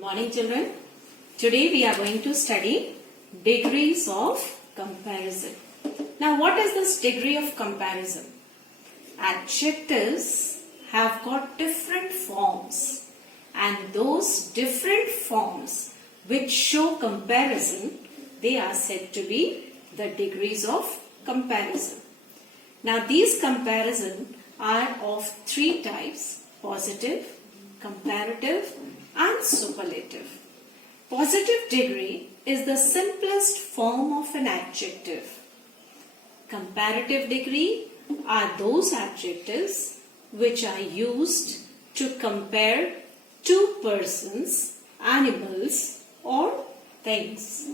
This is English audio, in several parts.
Morning children. Today we are going to study degrees of comparison. Now what is this degree of comparison? Adjectives have got different forms and those different forms which show comparison, they are said to be the degrees of comparison. Now these comparison are of three types: positive, comparative and superlative. Positive degree is the simplest form of an adjective. Comparative degree are those adjectives which are used to compare two persons, animals or things.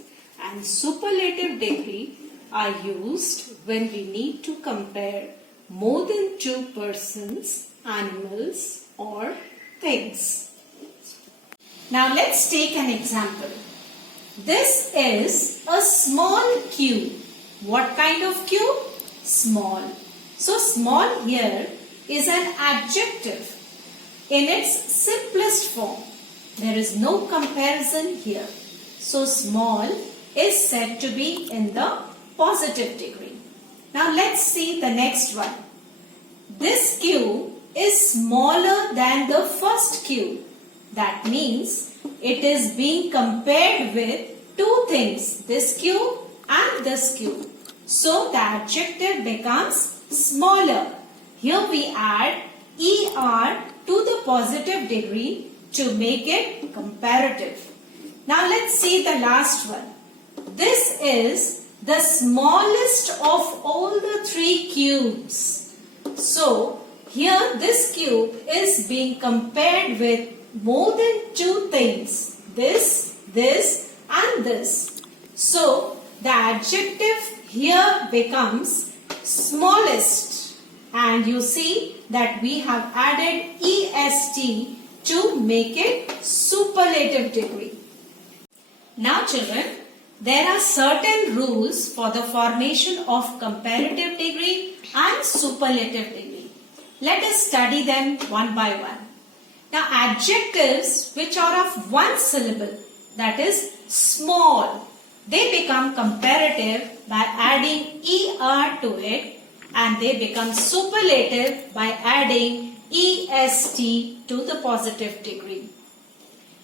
And superlative degree are used when we need to compare more than two persons, animals or things. Now let's take an example. This is a small cube. What kind of cube? Small. So small here is an adjective in its simplest form. There is no comparison here. So small is said to be in the positive degree. Now let's see the next one. This cube is smaller than the first cube. That means it is being compared with two things, this cube and this cube. So the adjective becomes smaller. Here we add ER to the positive degree to make it comparative. Now let's see the last one. This is the smallest of all the three cubes. So here this cube is being compared with more than two things, this and this. So the adjective here becomes smallest, and you see that we have added EST to make it superlative degree. Now children, there are certain rules for the formation of comparative degree and superlative degree. Let us study them one by one. Now adjectives which are of one syllable, that is small, they become comparative by adding ER to it, and they become superlative by adding EST to the positive degree.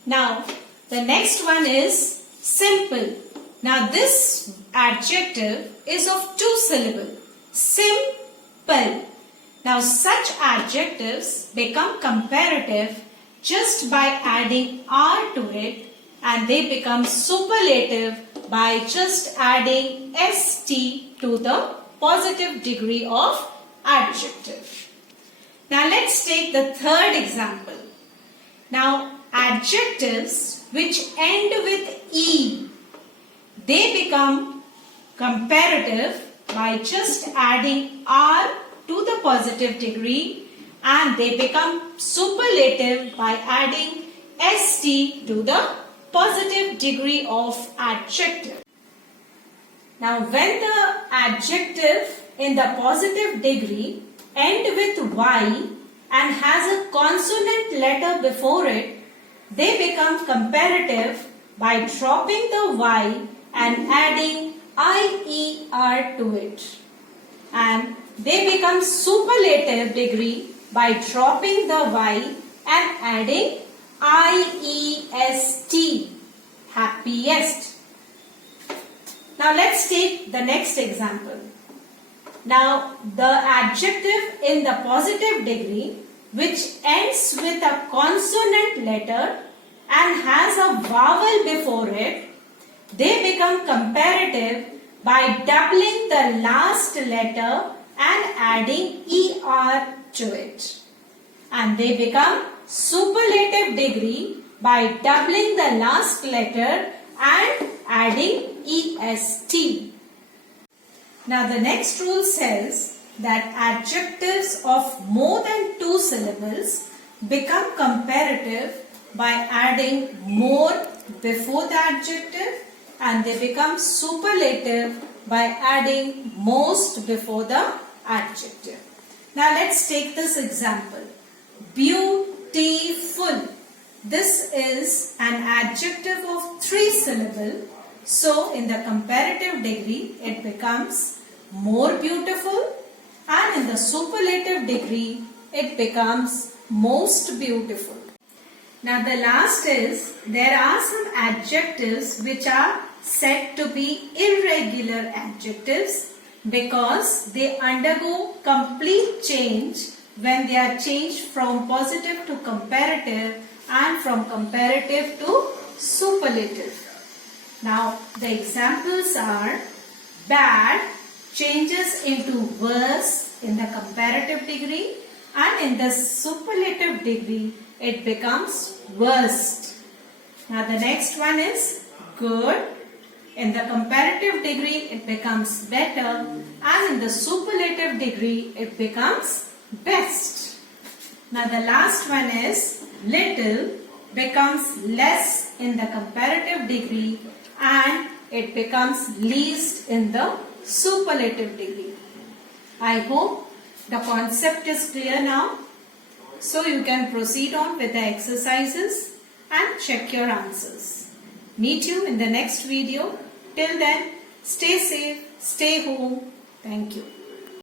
Now the next one is simple. Now this adjective is of two syllables, simple. Now such adjectives become comparative just by adding R to it, and they become superlative by just adding ST to the positive degree of adjective. Now let's take the third example. Now adjectives which end with E, they become comparative by just adding R to the positive degree, and they become superlative by adding ST to the positive degree of adjective. Now when the adjective in the positive degree end with Y and has a consonant letter before it, they become comparative by dropping the Y and adding IER to it, and they become superlative degree by dropping the Y and adding IEST, happiest. Now let's take the next example. Now the adjective in the positive degree which ends with a consonant letter and has a vowel before it, they become comparative by doubling the last letter and adding ER to it, and they become superlative degree by doubling the last letter and adding EST. Now the next rule says that adjectives of more than two syllables become comparative by adding more before the adjective, and they become superlative by adding most before the adjective. Now let's take this example. Beautiful. This is an syllable, so in the comparative degree it becomes more beautiful, and in the superlative degree it becomes most beautiful. Now the last is, there are some adjectives which are said to be irregular adjectives because they undergo complete change when they are changed from positive to comparative and from comparative to superlative. Now the examples are, bad changes into worse in the comparative degree, and in the superlative degree it becomes worst. Now the next one is good. In the comparative degree it becomes better, and in the superlative degree it becomes best. Now the last one is little becomes less in the comparative degree, and it becomes least in the superlative degree. I hope the concept is clear now. So you can proceed on with the exercises and check your answers. Meet you in the next video. Till then, stay safe, stay home. Thank you.